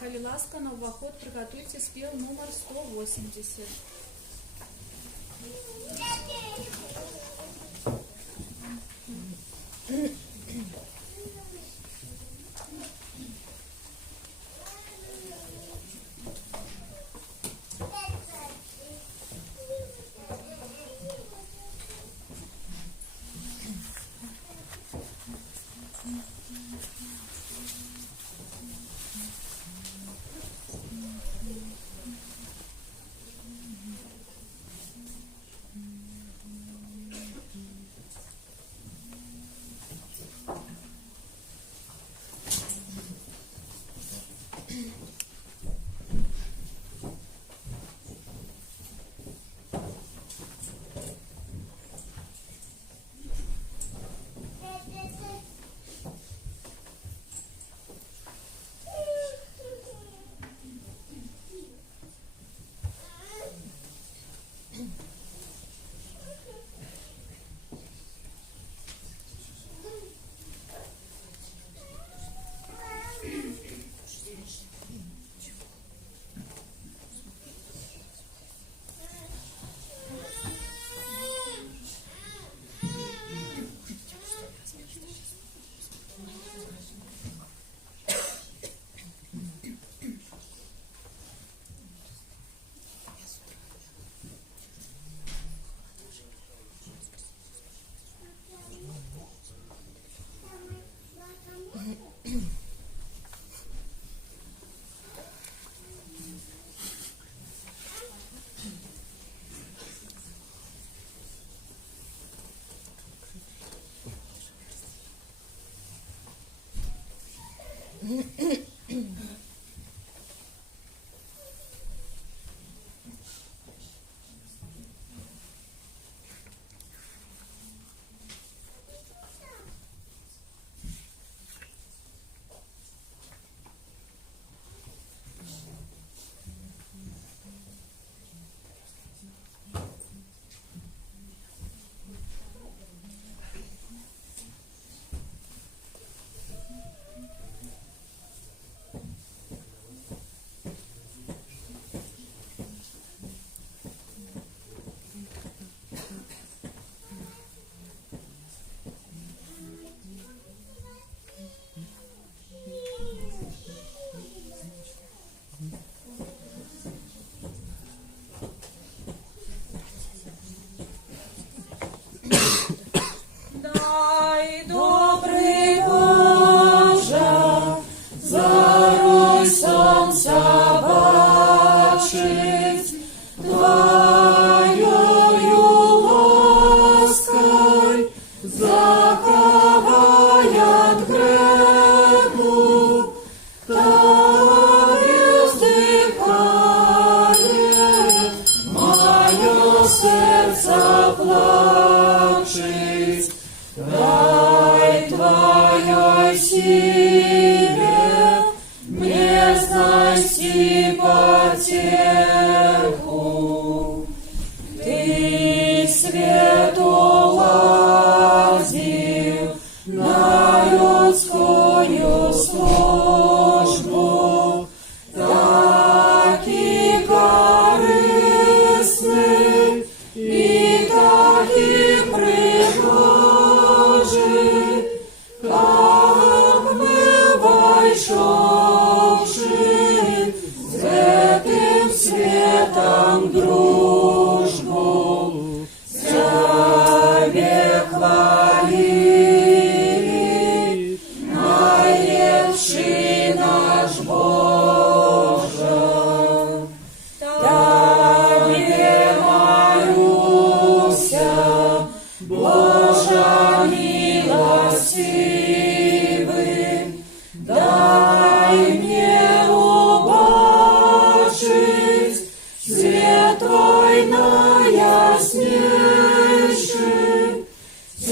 Коли ласка на уваход, приготуйте спев номер 180.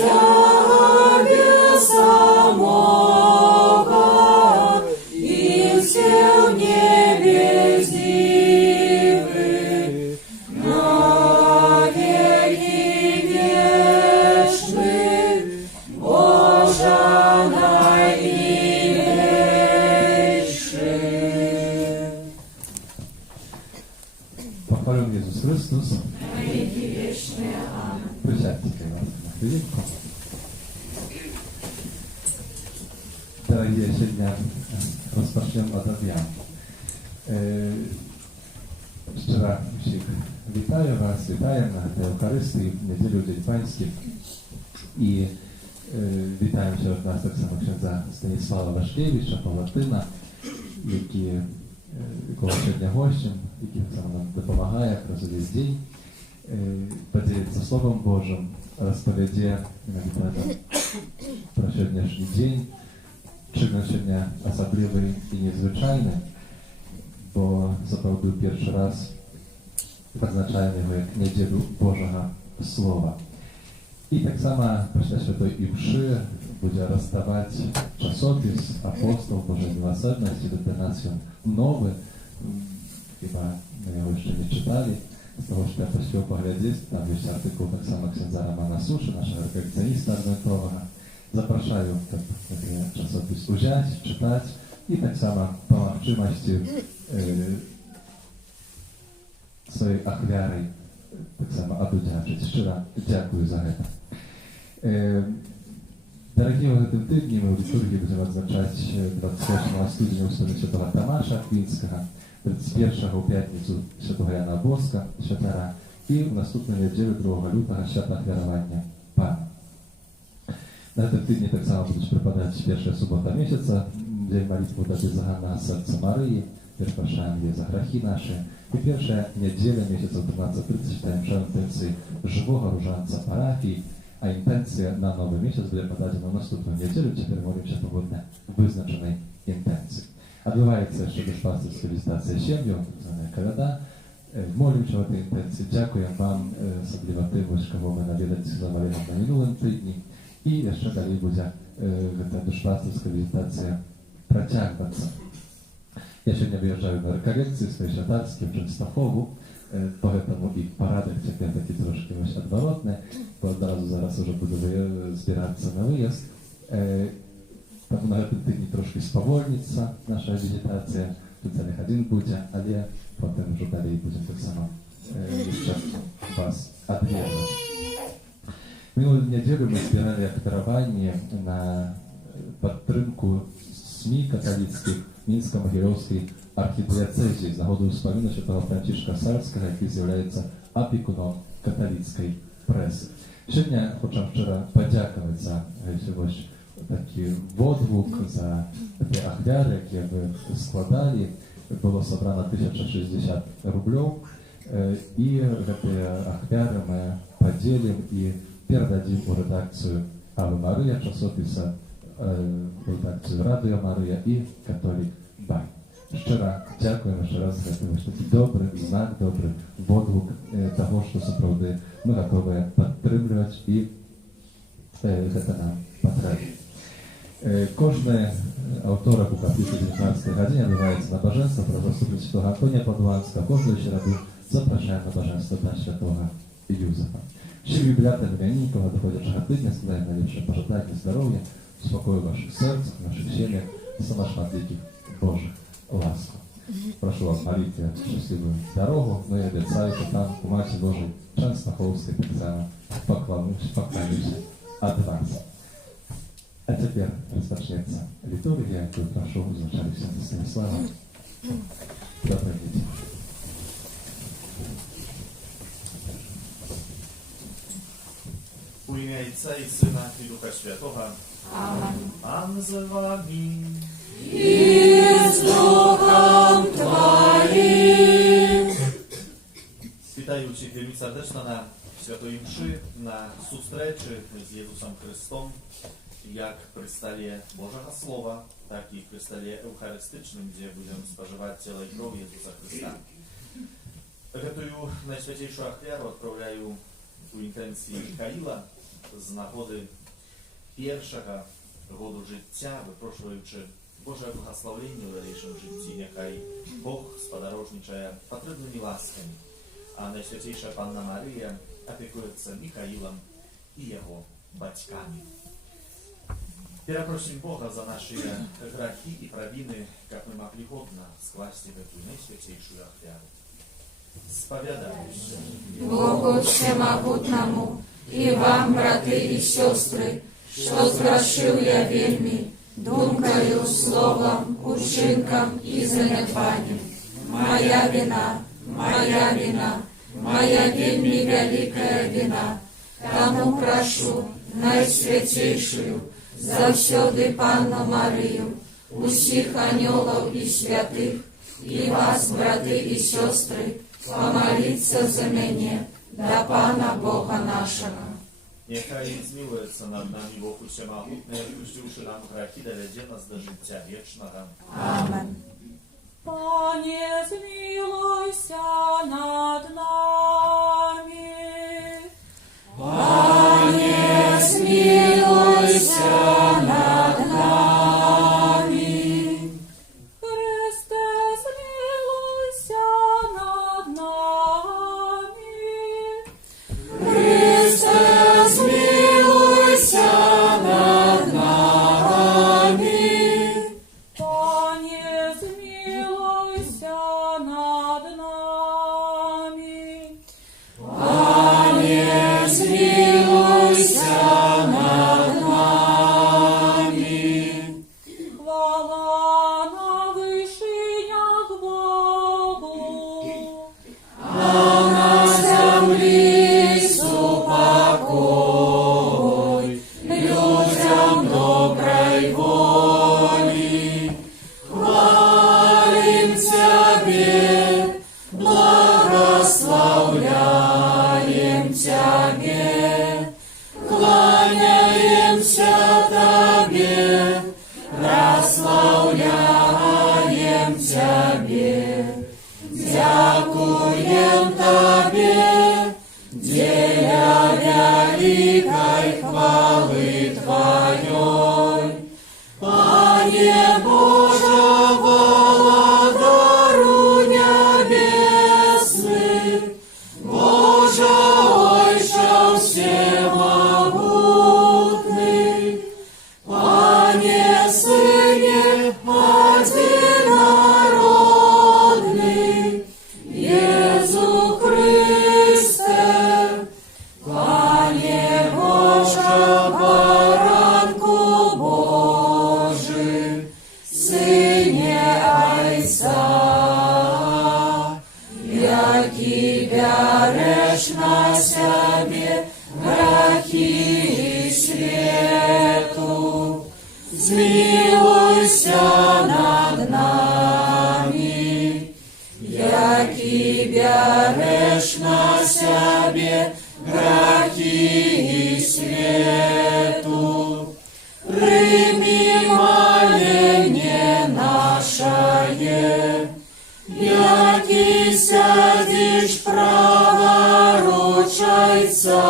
Тебе самого Иисус Христос. Навеки вечные. Аминь. Присядьте, пожалуйста, на хвилинку. Дорогие, сегодня розпочнемо od об'яв. Щиро всіх вітаю вас, вітаємо на Євхаристії, в неділю День Панський. І вітаємо ще від нас так само księdza Станіслава Вашкевича, Палатина, якого сьогодні гостем, який так само нам допомагає якраз увесь день, поділиться Словом Божим, розповідає про сьогоднішній день, чим він сьогодні особливий і незвичайний, бо заправду перший раз позначаємо його як неділю Божого Слова. І так само після Святої Імши буде розставати часопис «Апостол Божої милосердності», для нас він новий, хіба ми його ще не читали. З того, що я хотів поглядіти, там є артикул так само księdza Романа Суши, нашого реколекціоніста адвентового. Запрошую такий часопис взяти, читати і так само по можливості своєю ахвярою так само обудячити. Щиро дякую за це. Дорогі, в цьому тижні ми в літургії будемо відзначати 28 студня у стороні Святого Томаша Аквінського, 31 у п'ятницю Святого Яна Боска, Святара, і в наступну неділю 2 лютого свята Хвірування Пана. На цьому тижні так само будуть припадати перша субота місяця, День молитви до Беззаганного Серця Марії, перепрошаємо її за грехи наші, і перша неділя місяця 13:30 читаємо ще інтенції живого ружанця парафії, а інтенція на новий місяць буде подадена наступну неділю, тепер молимося поводне визначеної інтенції. Відбувається ще душпастерська візитація сім'ю, звана коляда. Молимося в цій інтенції. Дякуємо вам, особливо тим, кого ми навідати за Маріном на минулому тижні. І ще далі буде ця душпастерська візитація протягуватися. Я сьогодні виїжджаю на реколекції своєї святарські в Częstochowu, поэтому і порядок тепер такий трошки відворотний, бо одразу зараз вже буду збиратися на виїзд. Тому на цьому тижні трошки сповольниться наша візитація, тут за них один буде, але потім вже далі будемо так само ще вас відвідувати. Минулу неділю ми збирали акторування на підтримку СМІ католицьких Мінсько-Могилівської архідіацезії з нагоди успомину Святого Францишка Сальського, який з'являється опікуном католицької преси. Сьогодні хочу щиро подякувати за такий відгук, за такі ахвяри, які ви складали. Було зібрано 1060 рублів, і ці ахвяри ми поділимо і передадим у редакцію Ави Марія, часописа, в редакцію Радіо Марія і Католік Бай. Щиро дякуємо ще раз за такий добрий знак, добрий відгук того, що справді ми готові підтримувати і це нам потрібно. Кожний авторок у каплиці 19 годині відбувається набоженство про заступництво Святого Антонія Падуанського. Кожну середу запрошуємо набоженство до Святого Юзефа. Ще юбілятам іменинників доходячого тижня складаємо найліпше пожелання здоров'я, спокою ваших серць, наших сім'ях, самошматликих Божих ласку. Прошу вас молити щасливу дорогу, но я обіцяю, що там у Маті Божій Częstochowskiej так само поклонюся від вас. А тепер розпочнеться літургія, яку прошу звучати księdza Станіслава. Запросіть. U imię Ojca i Syna i Ducha Świętego. Amen. Pan z wami. I z duchem Twoim. Вітаю всіх вельми сердечно на Святої Мши, на зустрічі з Єсусом Христом, як при столі Божого Слова, так і при столі Евхаристичним, де будемо споживати тіло і кров Єсуса Христа. Гэтую найсвятейшую ахвяру відправляю у інтенції Михаїла з нагоди першого году життя, випрошуючи Боже благословення у далейшому житті, нехай Бог сподорожничає потрібними ласками, а Найсвятейша Панна Марія опікується Михаїлом і його батьками. Перепросим Бога за наши грехи и провины, как мы могли годно скласть в эту Найсвятейшую ахвяру. Сповядаюсь. Богу Всемогутному і вам, брати і сестри, що згрішив я вельми, думкою, словом, учинком і занедбанням. Моя вина, моя вельми великая вина. Тому прошу найсвятейшую, завсёды Панну Марию, усіх анёлов і святих, і вас, брати і сестри, помолиться за мене до Пана Бога нашего. Нехай змилується над нами Бог Усемогутний, відпустивши нам грехи, доведе нас до життя вічного. Амен. Пане, змилуйся над нами. Пане, змилуйся над нами. Христе, змилуйся над нами. Христе, змилуйся над нами. Пане, змилуйся над нами. Пане, змилуйся над нами. Хвала на вышинях Богу. А на землі супокой людям доброй волі. Хвалим Тебе, благословляем Тебе, кланяемся Тебе, прославляем Тебе, дякуем Тебе, деля великой хвалы Твоей. Пане Боже, владару небесный, Боже, Ойче всемогутный, Пане Сыне одинородный, Иису Христе, Пане Боже, баранку Божий, Сыне Отца, який береш на себе грехи свету, змилуйся над нами, який береш на себе грехи свету, прими моление наше, який сядешь праворучайца,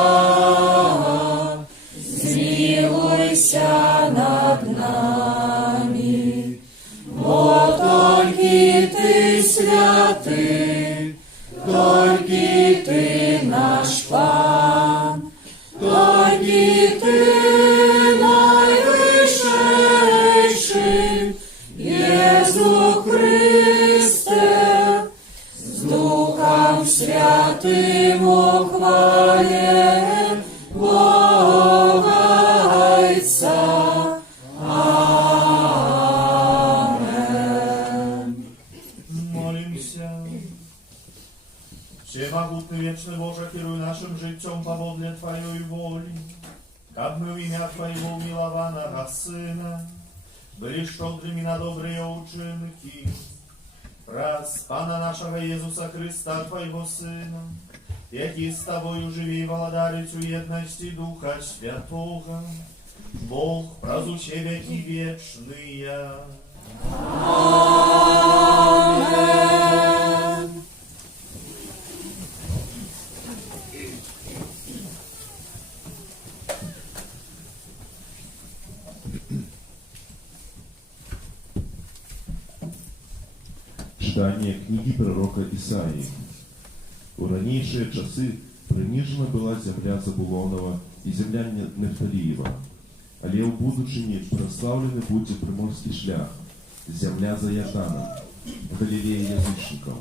змилуйся над нами, бо только Ты святый, только Ты наш Пан, только Ты наивысший, Иисус Христе, с Духом Святым ухвален Бога Отца. Амен. Молимся. Всемогутный вечный Боже, керуй нашим життям по воле Твоей воли, как мы в имя Твоего умилованного Сына были щедрыми на добрые учинки. Раз Пана нашего Иисуса Христа, Твоего Сына, який с Тобою живи и владарить у едности Духа Святого, Бог, разучи веки вечные. Амен. Читание книги пророка Исаии. В ранейшие часы принижена была земля Забулонова и земля Нефталиева, але в будучині прославлены буде приморский шлях, земля за Ярданом, в Галилее язычников.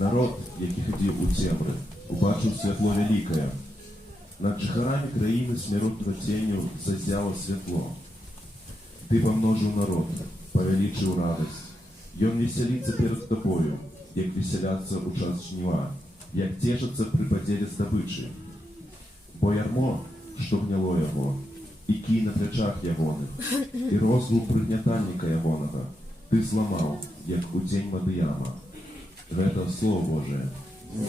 Народ, який ходив у темри, убачив світло великое. Над жихарами країни смиротворценню зазяло світло. Ти помножив народ, повеличив радость. І он веселиться перед тобою, як веселяться у час жнива, як тешаться при поділі здобичі. Бо ярмо, що гняло його, і кій на плечах ягоних, і розлук пригнятальника ягоного, ти зламав, як у день Мадияма. Это Слово Божие.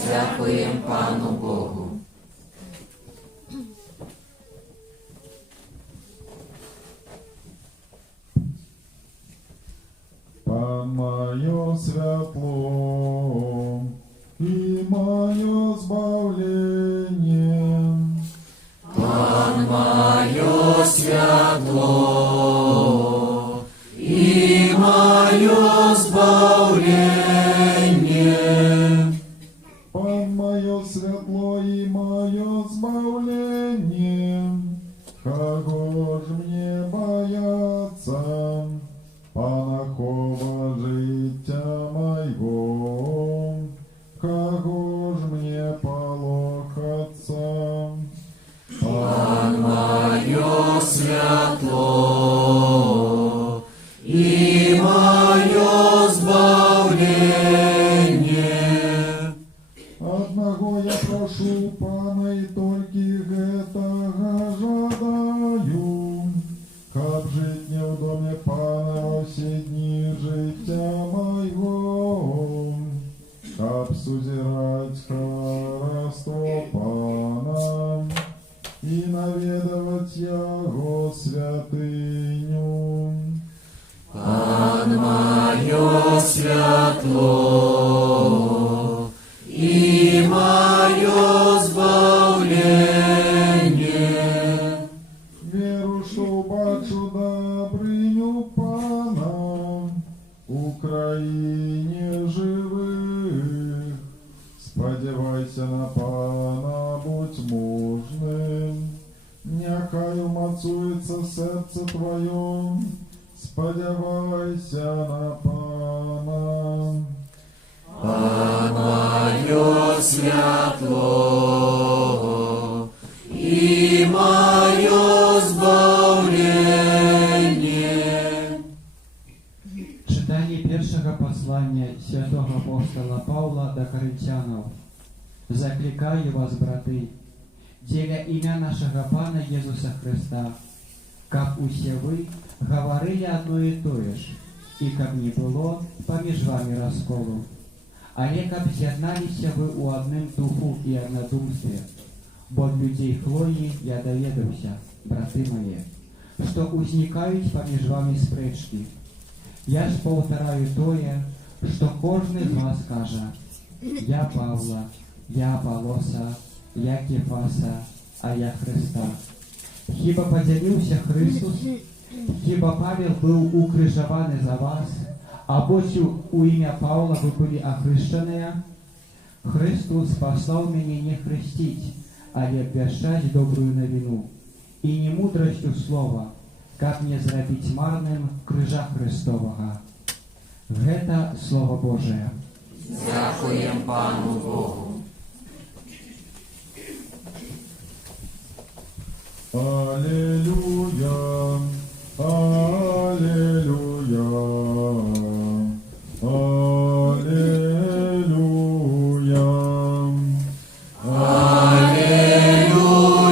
Дякуємо Пану Богу. Пан моє світло і моє збавлення. Пан моє світло і моє збавлення. Пан моє світло і моє збавлення. Кого ж мені бояться? Панахова життя моего, кого ж мне полохаться? Пан моє світло і моє збавлення. Одного я прошу Пана, и только этого жадаю, как жить не в доме Пана во все дни життя моего, как сузирать хварство Пана и наведывать Его святыню. Пан моє світло і моє збавлення. Веру, що бачу добриню Пана у країні живих. Сподівайся на Пана, будь мужним, нехай умацується серце твоє. Сподівайся на Пана. Пан моє світло і моє збавлення. Читание первого послания святого апостола Павла до Коринфянам. Закликаю вас, браты, деля имя нашего Пана Иисуса Христа, как усе вы говорили одно и то же, и как не было помеж вами расколу. Але как з'єдналися ви у одним духу и однодумстве, бо от людей Хлої я доведався, браты мои, что узникають помеж вами спречки. Я ж повторяю тое, що кожний з вас каже: я Павла, я Аполоса, я Кефаса, а я Христа. Хіба поділився Христос? Хіба Павел був укрижований за вас? Або чи у ім'я Павла ви були охрещені? Христос послав мене не хрестить, але обвящать добрую новину. І не мудростю слова, как не зробить марним крижа Христового. Гэта Слово Божие. Дякуємо Пану Богу. Аллилуйя, аллилуйя, аллилуйя.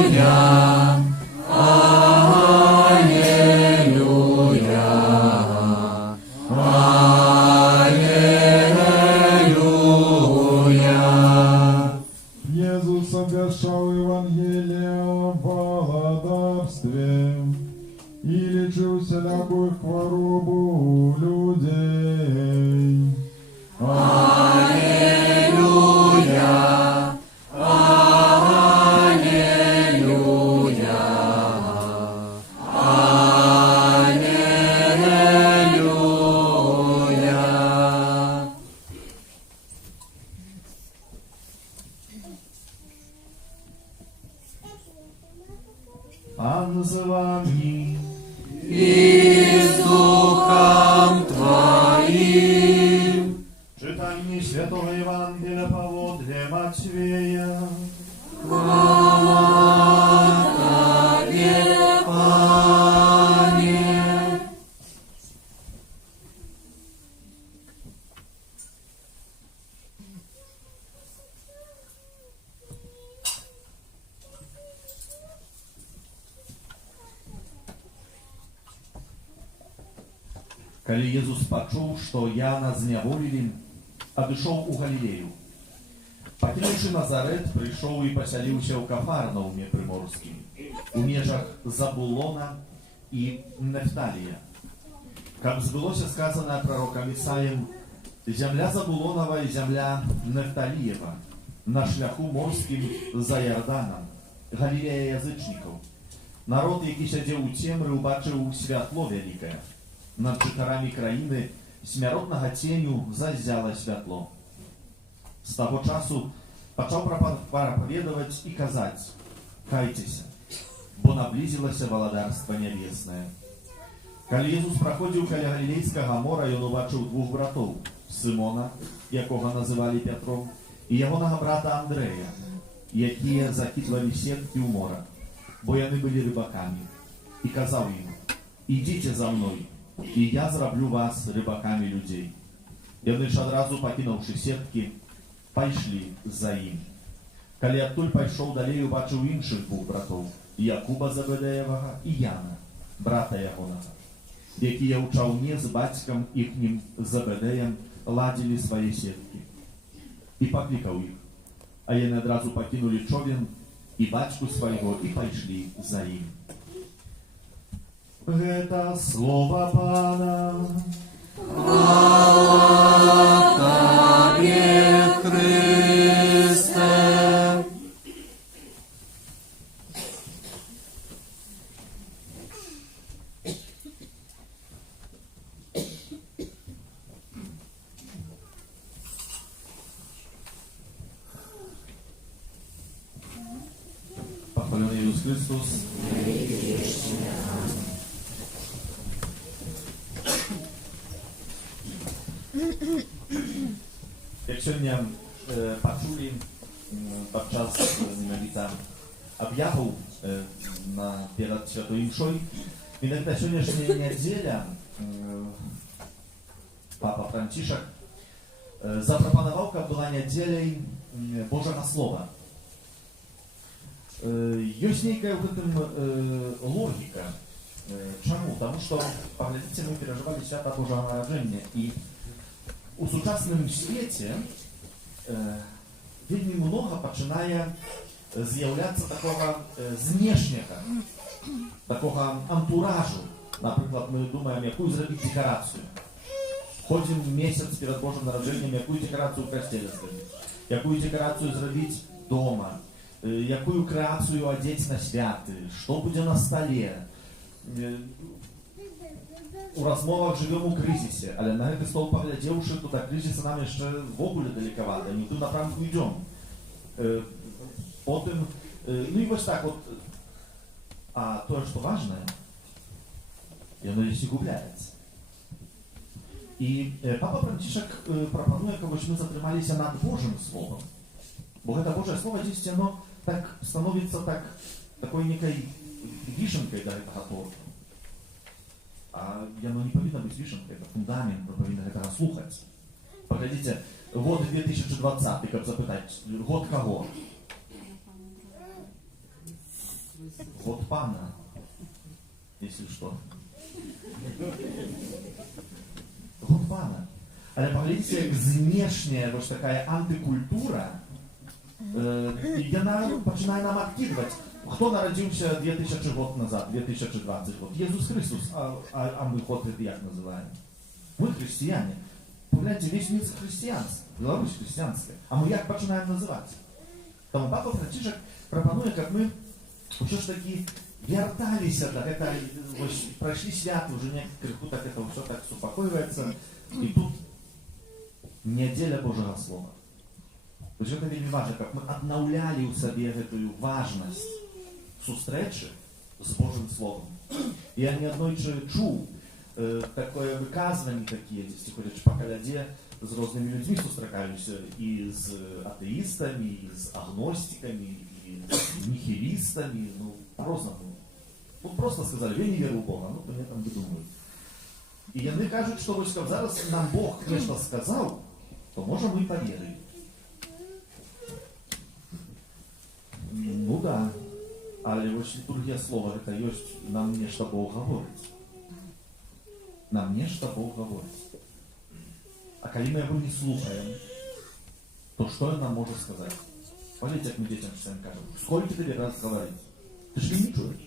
Аллилуйя, аллилуйя, аллилуйя. Иисус обвящал Евангелие в володарстве и лечил всякую хворобу у калі Езус пачуў, што Яна зняволілі, адышоў у Галілею. Пакінуўшы Назарэт, прыйшоў і пасяліўся ў Кафарнауме прыморскім, у межах Забулона і Нефталія. Каб збылося сказанае пророкам Ісаем: «Зямля Забулонава і зямля Нефталіева, на шляху морскім за Ярданам, Галілея язычнікаў. Народ, які сядзеў у цемры, убачыў святло вялікае. Над жыхарамі краіны смяротнага ценю заззяла святло». З таго часу пачаў прапаведаваць і казаць: «Кайцеся, бо наблізілася валадарства нябеснае». Калі Езус праходзіў каля Галілейскага мора, ён убачыў двух братоў: Сымона, якога называлі Пятром, і ягонага брата Андрэя, якія закідвалі сеткі ў мора, бо яны былі рыбакамі, і казаў ім: «Ідзіце за мной, і я зраблю вас рыбакамі людзей». Яны ж адразу, пакінуўшы сеткі, пайшлі за ім. Калі адтуль пайшоў далей, убачыў іншых двух братоў: Якуба Забедеевага і Яна, брата ягонага, якія ў чаўне з бацькам іхнім Забедеем ладзілі свае сеткі. І паклікаў іх, а яны адразу пакінулі човен і бацьку свайго і пайшлі за ім. Гэта слова Пана. Хвала Табе, Христе. Похваленый Иисус Христос. Jak сёння пачулі падчас менавіта аб'яваў перад святой імшой, менавіта сённяшняя нядзеля папа Францішак запрапанаваў, каб была нядзеляй Божага Слова. Ёсць нейкая ў гэтым логіка. Чаму? Таму што, паглядзіце, мы перажывалі свята Божага нараджэння, і у сучасным свеце вельмі многа пачынае з'яўляцца такога знешняга, такога антуражу. Напрыклад, мы думаем, якую зрабіць дэкарацыю. Ходзім месяц перад Божым нараджэннем, якую дэкарацыю ў касцеле зрабіць, якую дэкарацыю зрабіць дома, якую крэацыю адзець на святы, што будзе на стале. У размовах жывём у крызісе, але на гэты стол паглядзеўшы, то да крызіса нам яшчэ ввогуле далекавата, не ту напрамку ідём. Потым, ну і вось так вот, а тое, што важнае, яно дзесьці губляецца. І папа Францішак прапануе, каб мы затрымаліся над Божым словам. Бо гэта Божае слово дзесьці, оно так становіцца такой некай вішенкай да гэтага торта. А яно не павінна быць вішенкай, это фундамент, мы павінны гэтага слухаць. Паглядзіце, год 2020, каб запытаць, год каго? Год Пана, если что. Год Пана. Але паглядзіце, як знешняя вось такая антыкультура, яна пачынае нам адкідваць. Хто нарадзіўся 2000 год назад, 2020 год? Езус Христос, а мы год гэта як называем? Мы хрысціяне. Паглядзіце, весь мір хрысціянства, Беларусь хрысціянская. А мы як пачынаем называць? Таму папа Францішак прапануе, каб мы ўсё ж такі вярталіся да гэтай, вось прайшлі святы, уже не крыху так это ўсё так супакойваецца, і тут нядзеля Божага Слова. Вось гэта вельмі важна, каб мы аднаўлялі ў сабе гэтую важнасць сустрэчы з Божым Словом. Я неаднойчы чуў такое выказванне такія, дзесьці ходзячы па калядзе, з рознымі людзьмі сустракаюся, і з атэістамі, і з агностікамі, і з нихілістамі, ну, по-рознаму. Ну, просто сказали, я не веру в Бога, ну, то мне там выдумаюць. І яны кажуць, што вось каб зараз нам Бог нешта сказаў, то можа мы паверылі. Ну да, але вось літургія слова, гэта ёсць, нам нешта Бог гаворыць. нам нешта Бог гаворыць. А калі мы яго не слухаем, то што ён нам можа сказаць? Паліць, як мы дзецям часам кажам, сколькі табе раз гаварыць? Ты ж мяне не чуеш.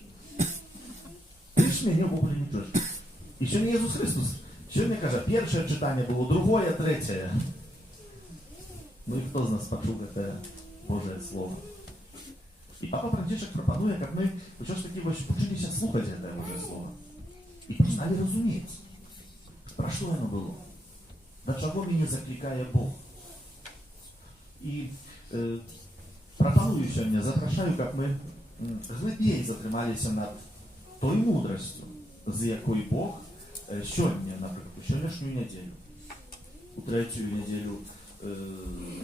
Ты ж мяне ўвогуле не чуеш. І сёння Jesús Христос сёння кажа, першае чытанне было, другое, трэцяе. Ну і хто з нас пачуў гэтае Божае Слово? І папа Францішак прапануе, каб мы ўсё ж такі вось вучыліся слухаць гэтае Божае Слово. І пачыналі разумець, пра што яно было, да чаго мяне заклікае Бог. І прапаную сёння, запрашаю, каб мы глыбей затрымаліся над той мудрасцю, з якой Бог сёння, напрыклад, у сённяшнюю нядзелю, у трэцюю нядзелю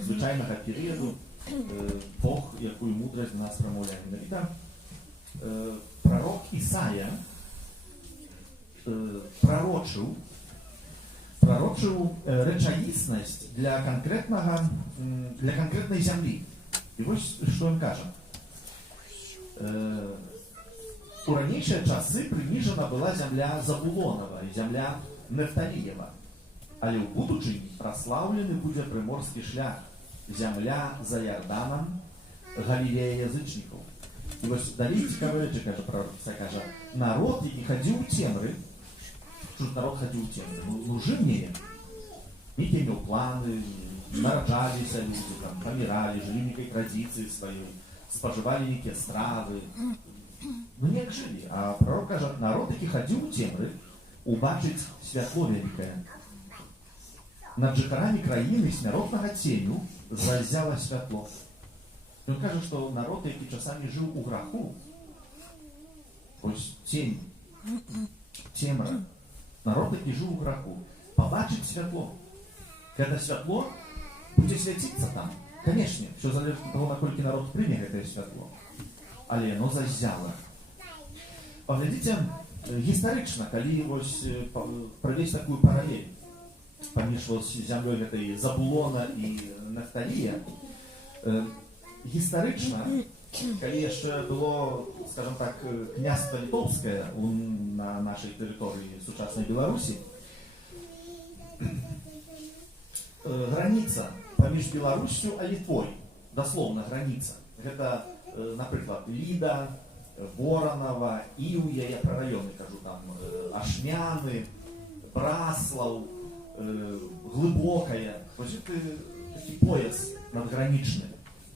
звычайнага перыяду, Бог, якую мудрасць нас прамаўляе. Менавіта прарок Ісая прарочыў рэчаіснасць для канкрэтнай зямлі. І вось што ён кажа. У ранейшыя часы прыніжана была зямля Забулонава і зямля Нефталіева, але ў будучыні праслаўлены будзе прыморскі шлях, зямля за Ярданам Галілея язычнікаў. І вось далей цікавая рэчы, кажа пророк Ісая, кажа, народ, які хадзіў у цемры, що народ хадзіў у цемры, ну жыў неяк, нейкія меў планы, нараджаліся людзі, паміралі, жылі нейкай традыцыі сваёй, спажывалі нейкія стравы. Ну неяк жылі. А пророк кажа, народ, які хадзіў у цемры, убачыць святло вялікае. Над жыхарамі краіны смяротнага ценю заззяла святло. Ён кажа, што народ, які часамі жыў у граху, ось цень, цемра, народ, які жыў у граху, пабачыць святло. Гэта святло будзе свяціцца там. Канешне, ўсё залежыць ад таго, наколькі народ прыме гэтае святло. Але яно заззяла. Паглядзіце, гістарычна, калі вось правесці такую паралель паміж зямлёй гэтай Забулона і Нефталія, гістарычна, калі яшчэ было, скажем так, княства літоўскае на нашай тэрыторыі сучаснай Беларусі, граніца паміж Беларусю а Літвой, даслоўна граніца, гэта, напрыклад, Ліда, Воранава, Іўя, я пра раёны кажу, там Ашмяны, Браслаў, Глыбокая, вось такі пояс надгранічны.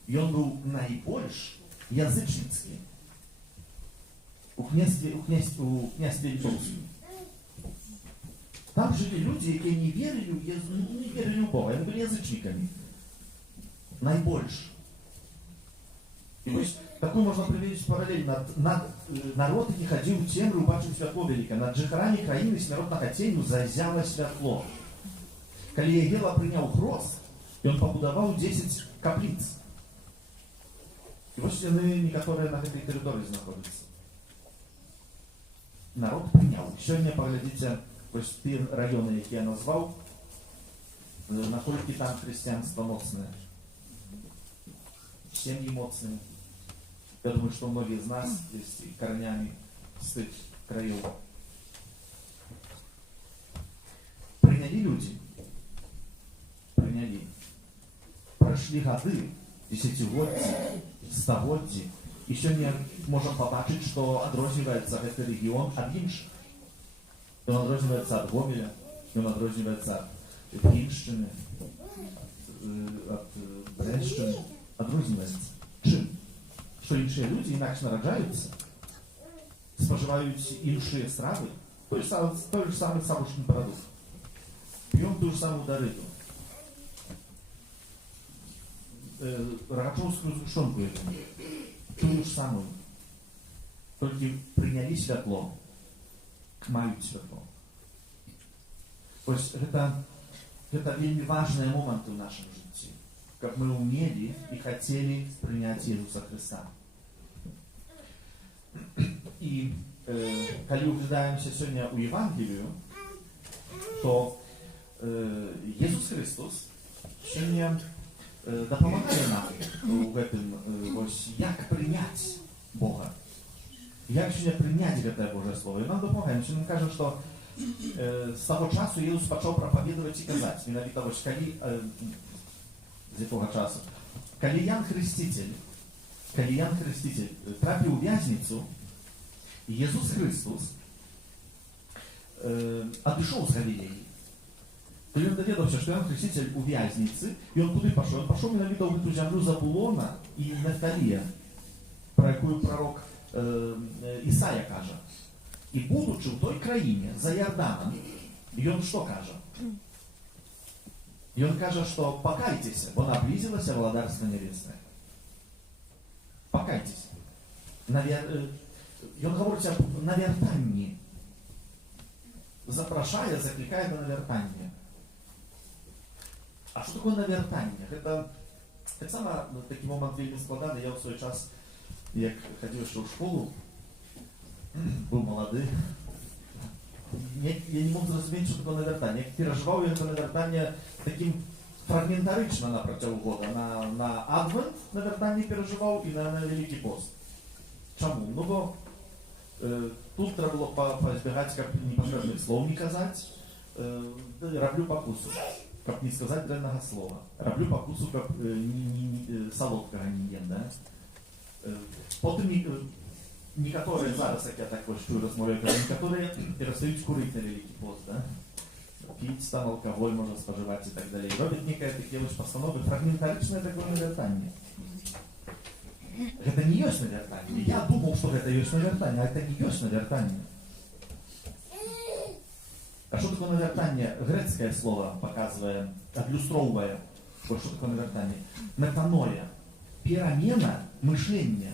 Ён быў найбольш язычніцкі у княстве літоўскім. Там жылі людзі, якія не верылі ў Бога, яны былі язычнікамі. Найбольш. І вось такую можна прывесці паралель над народ, які хадзіў у цемру, убачыў святло вялікае. Над жыхарамі краіны смяротнага ценю заззяла святло. Калі Ягела прыняў хрост, ён пабудаваў 10 капліц. І вось яны некаторыя на гэтай тэрыторыі знаходзяцца. Народ прыняў. Сёння паглядзіце вось тыя раёны, якія я назваў, наколькі там хрысціянства моцнае. Сем'і моцныя. Я думаю, што многія з нас ёсць карнямі з тых краёў. Прынялі людзі. Прынялі. Прайшлі гады, дзесяцігоддзі, стагоддзі. І сёння можам пабачыць, што адрозніваецца гэты рэгіён ад іншых. Ён адрозніваецца ад Гомеля, ён адрозніваецца ад Віншчыны, ад Брэшчыны. Адрозніваецца. Чым? Што іншыя людзі інакш нараджаюцца, спажываюць іншыя стравы, той ж самы сабушны прадукт. П'ём тую ж самую дарыду. Рагачоўскую згушчонку тую ж самую. Толькі прынялі святло, маюць святло. Вось гэта вельмі важныя моманты ў нашым жыцці, каб мы ўмелі і хацелі прыняць Jesúsa Хрыста. І калі углядаемся сёння ў Евангелію, то Jesús Христос сёння дапамагае нам у гэтым, вось, як прыняць Бога, як сёння прыняць гэтае Божае Слово. І нам дапамагае. Сёння кажа, што з таго часу Jesús пачаў прапаведаваць і казаць, менавіта вось калі з якога часу, калі Ян Хрысціцель трапіў у вязніцу, Jesús Христос адышоў з Галілеі. То ён даведаўся, што Ян Хрысціцель у вязніцы, і ён куды пашоў? Ён пашоў менавіта ў гэту зямлю Забулона і Нафталія, пра якую прарок Ісая кажа. І будучи в той країні, за Ярданом, ён што кажа? Ён кажа, што покайтеся, бо наблизилося Владарство Небесное. Покайтеся. Ён говорить об навертанні. Запрашае, закликае на навертанне. А што такое навертанне? Гэта так само такі момант вельмі складаны. Я ў свой час, як хадзіў яшчэ ў школу, был молодый. Я не мог зразумець, што такое навертанне. Я перажываў гэта навертанне таким фрагментарычна на працягу года. На адвент навертанне перажываў і на Вялікі пост. Чаму? Ну бо тут трэба было пазбягаць, каб непатрэбных слоў не казаць. Раблю пакусу, каб не сказаць дрэннага слова. Раблю пакусу, каб салодкага не ем, да? Потым некаторыя зараз, як я так чую, размаўляю, некаторыя перастаюць курыць на Вялікі пост, да? Піць там алкаголь можна спажываць і так далей. Робяць некае такія пастановы фрагментарычнае такое навертанне. Гэта не ёсць навертанне. Я думаў, што гэта ёсць навертанне, а гэта не ёсць навертанне. А што такое навертанне? Грэцкае слово паказвае, адлюстроўвае, што такое навертанне. Метаноя. Перамена мышлення.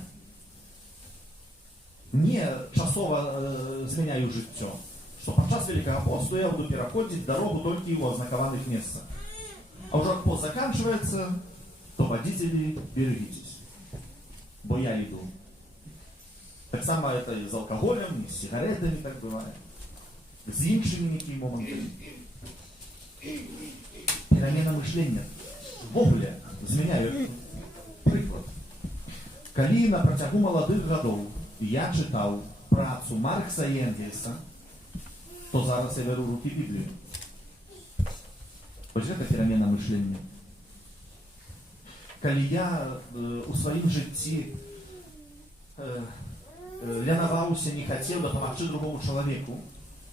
Не часова змяняю жыццё, што падчас Вялікага посту я буду пераходзіць дарогу толькі ў азнакаваных месцах. А ўжо як пост заканчваецца, то вадзіцелі берегитесь, бо я іду. Так само это і з алкаголем, і з сигаретамі так бывае, з іншымі якімі момантамі. Перамена мышлення. Ввогуле змяняю прыклад. Калі на працягу маладых гадоў я чытаў працу Маркса і Энгельса, то зараз я бяру ў рукі Біблію. Вось гэта перамена мышлення. Калі я у сваім жыцці лянаваўся, не хацеў дапамагчы другому чалавеку,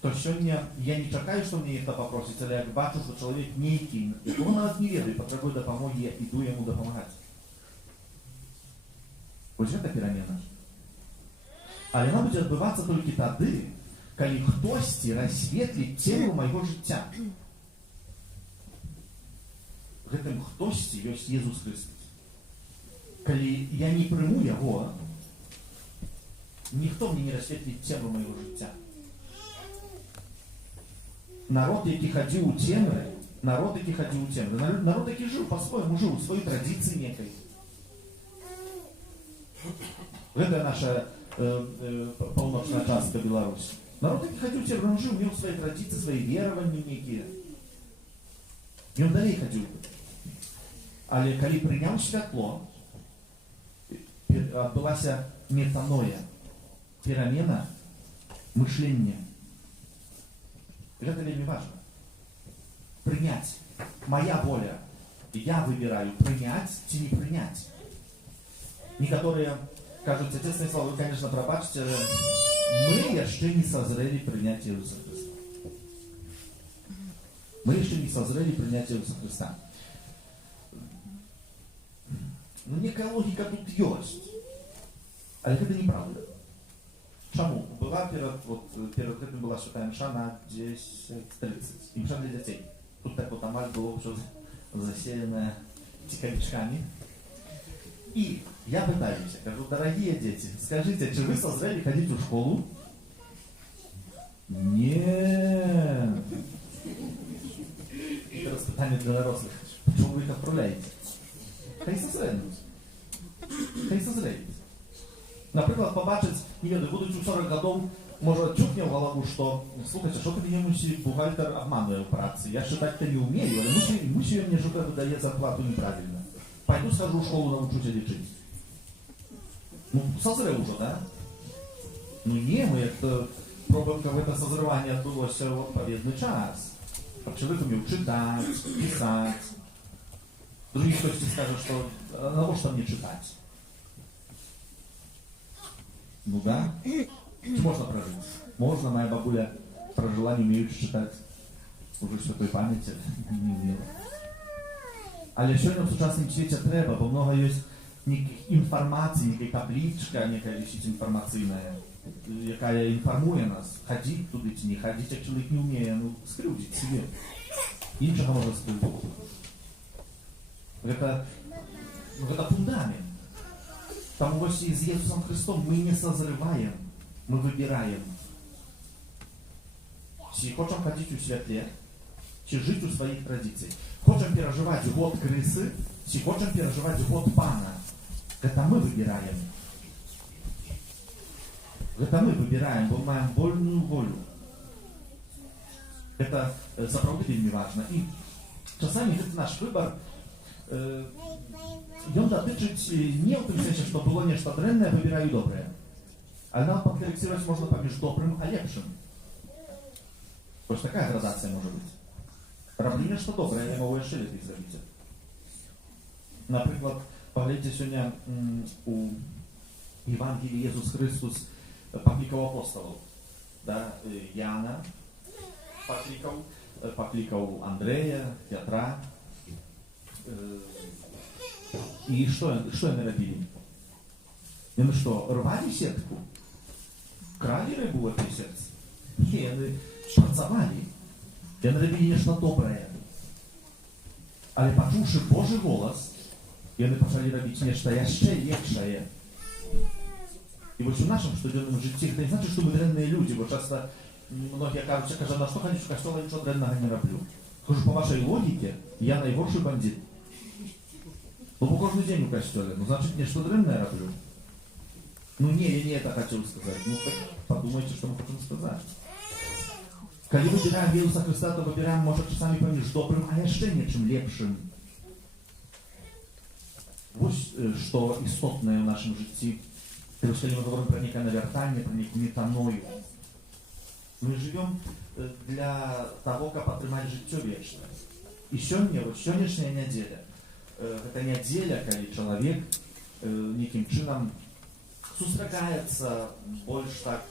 то сёння я не чакаю, што мне нехта папросіць, але як бачу, што чалавек нейкі, якого нават не ведаю, патрабуе дапамогі, я іду яму дапамагаць. Вось гэта перамена. Але яна будзе адбывацца толькі тады, калі хтосьці расветліць цемру майго жыцця. Гэтым хтосьці ёсць Jesús Христос. Калі я не прыму яго, ніхто мне не расветліць цемру майго жыцця. Народ, які хадзіў у цемры, народ, які жыў па-свойму, жыў у сваёй традыцыі некай. Гэта наша паўночная частка Беларусі. Народ, які хадзіў у цемры, он жыў, меў свае традыцыі, свае вераванні некія. Ён далей хадзіў. Але калі прыняў святло, адбылася метаноя, перамена мышлення. Гэта вельмі важна. Прыняць. Моя воля. Я выбираю, прыняць ці не прыняць. Некаторыя кажуць, отец Станислав, вы, конечно, прабачце, мы яшчэ не созрели прыняць Jesúsa Христа. Мы яшчэ не созрели прыняць Jesúса Христа. Ну, некая логіка тут ёсць. Але гэта неправда. Чаму? Была перед гэтым была святая мша на 10:30. І мша для дзяцей. Тут так вот амаль было ўсё засеянное цікавічкамі. И я пытаюсь, кажу, дорогие дети, скажите, чи вы созрели ходить в школу? Нет. Это испытание для взрослых. Почему вы их отправляете? Хай созреют. Например, побачить, не ведаю, будучи у 40 годов, может, чукне в голову, что, слухайте, что ты мне бухгалтер обманывает в праці? Я считать-то не умею, але мусі мне что-то выдает зарплату неправильно. Пойду схожу в школу, научусь лечить. Ну, созрел уже, да? Ну не, мы это пробуем, как это созревание отбылось в отповедный час. Как человек умел читать, писать. Другие кто скажут, что на что мне читать? Ну да, можно прожить. Можно, моя бабуля прожила, не умеючи читать. Уже святой памяти не умела. Але сьогодні в сучасному світі треба, бо много є інформації, некая табличка, некая висить інформаційна, яка інформує нас. Ходіть туди чи не ходіть, як чоловік не вміє, ну, скривдіть себе. Іншого може скривдити. Это фундамент. Там właśnie z Jezusem Chrystusem my nie sazrywaем, my wybираем. Czy chcą chodzić w świetle, czy żyć w swoich tradycjach. Chcą przeżywać głód krysy, czy chcą przeżywać głód Pana. Это мы выбираем. Это мы выбираем, bo mamy wolną wolę. Это naprawdę bardzo ważne. I czasami ten nasz wybór i on dotyczyć nie o tym sensie, że to było nieszto drenne, a wybierają dobre. Ale nam podkorektować można pomiędzy dobrym a lepszym. Bo taka gradacja może być. Robię nieszto dobre, ja mogę jeszcze lepiej zrobić. Na przykład, poglądajcie się u Ewangelii Jezus Chrystus poklikał apostołów. Da? Jana poklikał Andrzeja, Piotra. I что они робили? Они что, рвали сетку? Крали рыбу в этой сетке? Не, они працовали. И они робили нечто доброе. Але почувши Божий голос, и они почали робить нечто еще лепшее. И вот в нашем штоденном житті, это не значит, что мы дрянные люди, bo часто многие кажут, что на что ходишь в костел, я ничего дрянного не роблю. Хожу по вашей логике, я наибольший бандит. Ну, по кожен день у костеле, ну, значит, нечто дрянное роблю. Ну, не, я не это хотел сказать. Ну, так подумайте, что мы хотим сказать. Когда выбираем Иисуса Христа, то выбираем, может, часами поміж добрым, а еще нечем лепшим. Вот что истотное в нашем житті. Когда мы говорим про некое навертание, про некую метаною. Мы живем для того, как отрымать життя вечное. И сегодня, вот сегодняшняя неделя, это неделя, когда человек неким чином сустракається більш так,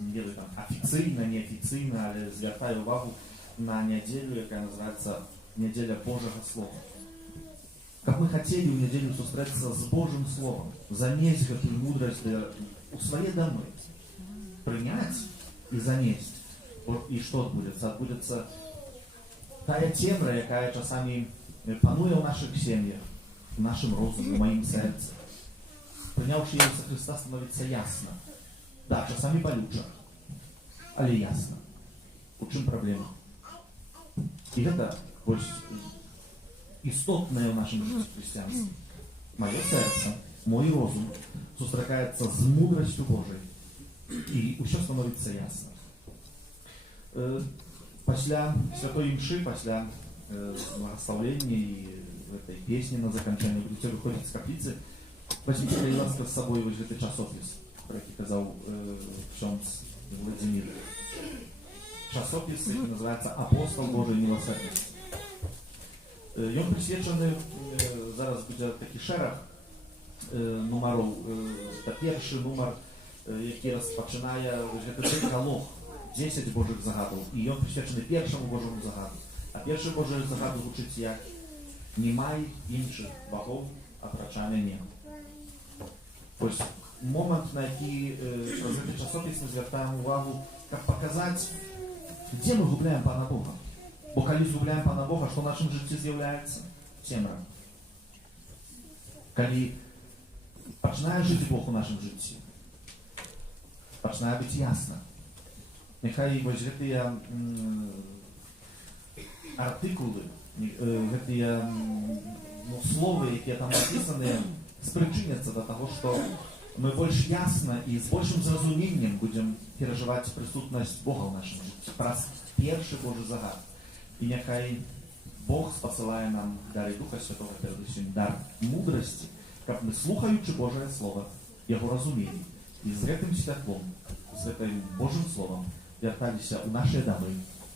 не веду, там, офіційно, неофіційно, але звертає увагу на неделю, яка називається неделя Божого Слова. Как мы хотели в неделю встретиться с Божьим Словом, занести эту мудрость у свои домы, принять и занести. И что отбудется? Отбудется тая темра, яка часами панує в наших семьях, в нашем розуме, в моем сердце. Принявши Иисуса Христа, становится ясно. Да, часами болюче, але ясно. У чим проблема? И это больше істотне в нашем житті християнстві. Моє серце, мой розум зустрікається з мудростю Божою. І усе становиться ясно. Після святої мши, після благословення і в этой песні на закінчення будете виходити з каплиці, возьмите, будь ласка, з собою ось цей часопис, про який казав ksiądz Владимир. Часопис, який називається «Апостол Божої милосердності». Ён присвячений, зараз буде такий шерах номерів. Це перший номер, який розпочинає цей калог, 10 Божих загадів. І він присвячений першому Божому загаду. А перший Божий загад звучить як «Не май інших богов, опрача мене». Ось момент, на який через цей часопис ми звертаємо увагу, як показати, де ми губляємо Пана Бога. Бо коли згубляємо Пана Бога, що в нашому житті з'являється? Темра. Коли починає жити Бог у нашому житті, починає бути ясно. Нехай ось ці артикули, ці слова, які там написані, спричиняться до того, що ми більш ясно і з більшим зрозумінням будемо переживати присутність Бога в нашому житті. Про перший Божий загад. И нехай Бог спосылає нам дар Духа Святого, передусім дар мудрості, як ми, слухаючи Божє Слово, його розуміли, і з цим світлом z tym Bożym Słowem wiertali się u nasze domy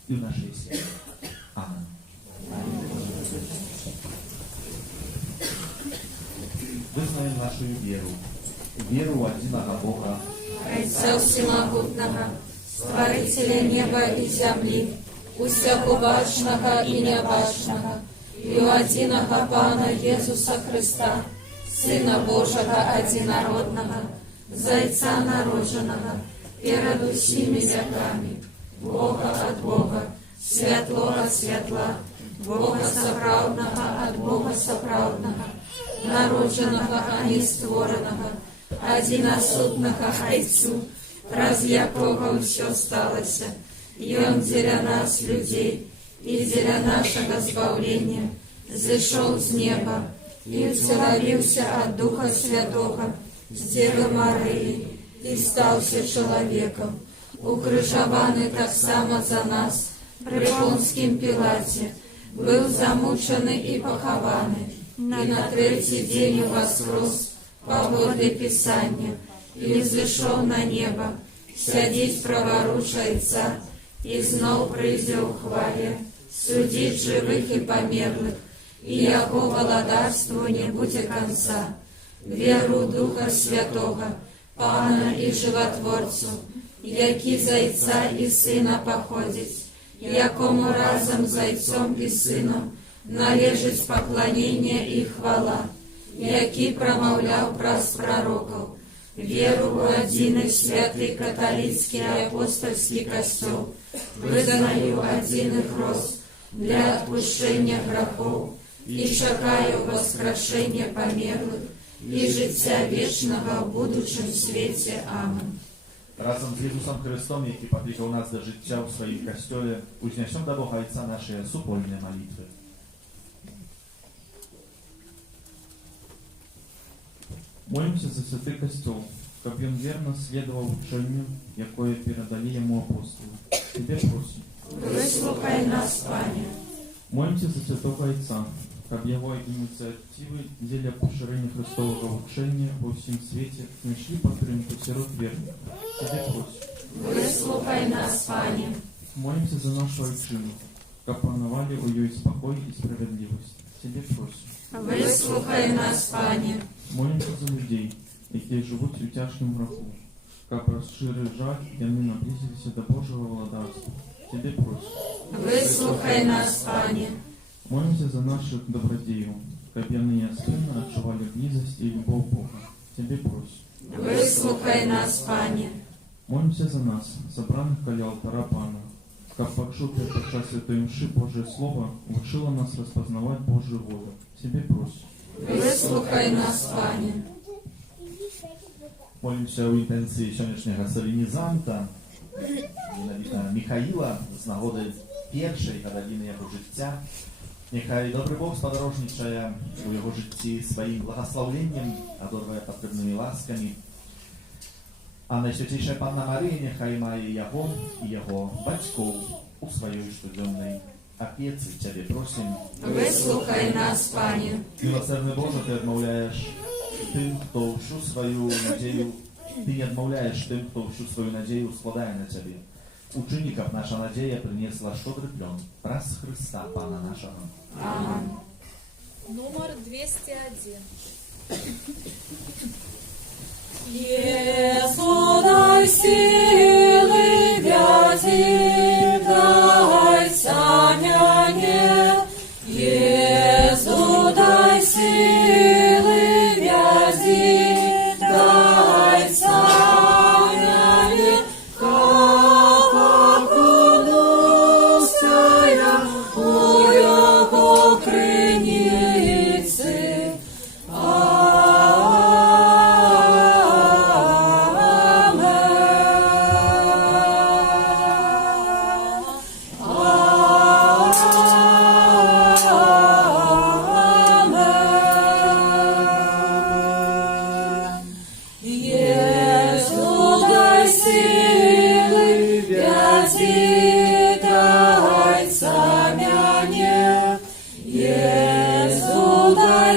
i u naszej siebie. Amen. Wyznajem naszą wierę w jednego Boga, Отца Всемогутного, Створителя неба и земли, усяко бачного и небачного, и у единого Пана Иисуса Христа, Сына Божьего одинородного, Зайца народженного, перед всеми веками, Бога от Бога, светло от светла, Бога соправдного от Бога соправдного, народженного, а не створенного, одиносутного Отцу, раз якого все сталося, и Он для нас, людей, и для нашего збавления, зашел с неба, и вселился от Духа Святого, с Девы Марии, и стался человеком, укрыжованный так само за нас, при Понским Пилате, был замученный и похованный, и на третий день воскрес, погоды Писания, и взошел на небо, сядеть праворучается, и знов прийде у хвале, судить живых и померлых, и яко владарству не будет конца. Веру Духа Святого, Пана и Животворцу, яки Зайца и Сына походить, якому разом Зайцом и Сыном належить поклонение и хвала, який промовляв праз пророков, веру в единый святый католицкий апостольский костел, вызнаю единый хрост для отпущения грехов и чекаю воскрешения померлых и життя вечного в будущем свете. Amen. Razem z Jezusem Chrystom, jaki poklикał nas do życia w swoim Kościele, uzniesią do Boga Ojca nasze supolne modlitwy. Молимся за Святый Костел, чтобы он верно следовал учению, якое передали ему апостолы. Тебе просим. Выслухай нас, Пане. Молимся за Святого Отца, чтобы его инициативы в деле поширения Христового учения во всем свете не шли по рынку сирот верных. Тебе просим. Выслухай нас, Пане. Молимся за нашу общину, чтобы пановали у ее спокой и справедливость. Тебе просим. Выслухай нас, Пане. Молимся за людей, які живуть у тяжкім греху, как розшири жаль, яны наблизились до Божьего владарства. Тебе просим. Выслухай нас, Пане. Молимся за наших добродеев, как яны неоспенно отчували близость и любовь Бога. Тебе просим. Выслухай нас, Пане. Молимся за нас, собранных коли алтара Пана, как почутое подчас Святой Мши Божие Слово учило нас распознавать Божию волю. Тебе просим. Выслухай нас, Пане. Молимся у інтенції сьогоднішнього соленізанта, Михаїла, з нагоди першої години його життя. Нехай добрий Бог сподорожничає у його житті своїм благословенням, одарує потрібними ласками. А Найсвятейша Панна Марія нехай має його і його батьків у своїй щоденній опеці. Тебе просим. Выслухай нас, Пане. Милосердный Боже, Ты отмовляешь тем, кто всю свою надею, Ты не отмовляешь тем, кто всю свою надею складає на Тебе. Учини, как наша надея принесла щедрый плен, праз Христа, Пана нашего. Amen. Номер 201. Єсу, дай сили в'язі, дай самяне. Єсу, дай сили в'язі, дай самяне. Как окунуся я у його криниці.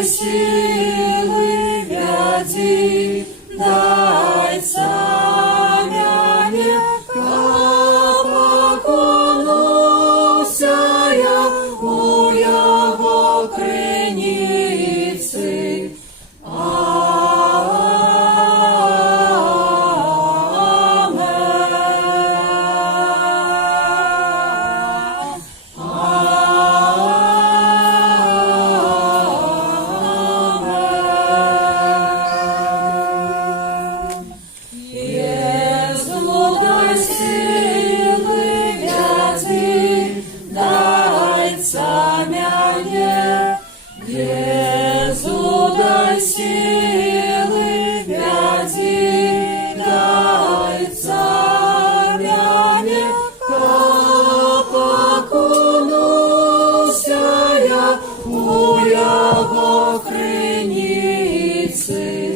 Сили вяді, дай самяне. Пане, Jezu, daj силы, вязи, дай царяне, как окунуся я у Его крыницы.